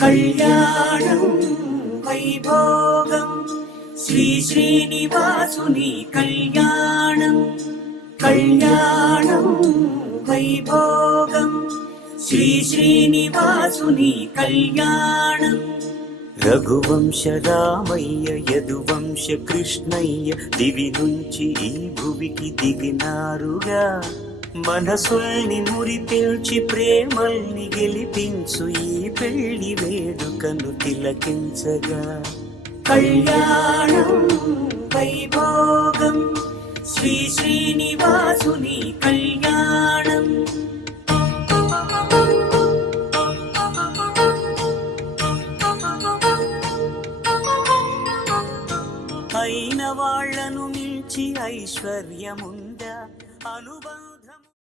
కళ్యాణం వైభోగం శ్రీ శ్రీనివాసుని కళ్యాణం. కళ్యాణం వైభోగం శ్రీ శ్రీనివాసుని కళ్యాణం. రఘువంశ రామయ్య యదువంశ కృష్ణయ్య దివి నుంచి ఈ భువికి దిగినారుగా. మనసుల్ని మురిపిల్చి ప్రేమల్ని గెలిపించు ఈ పెళ్లి వేడుకను తిలకించగా. కళ్యాణం వైభోగం శ్రీ శ్రీనివాసుని కళ్యాణం. అయిన వాళ్లను మించి ఐశ్వర్యముందా అనుభవం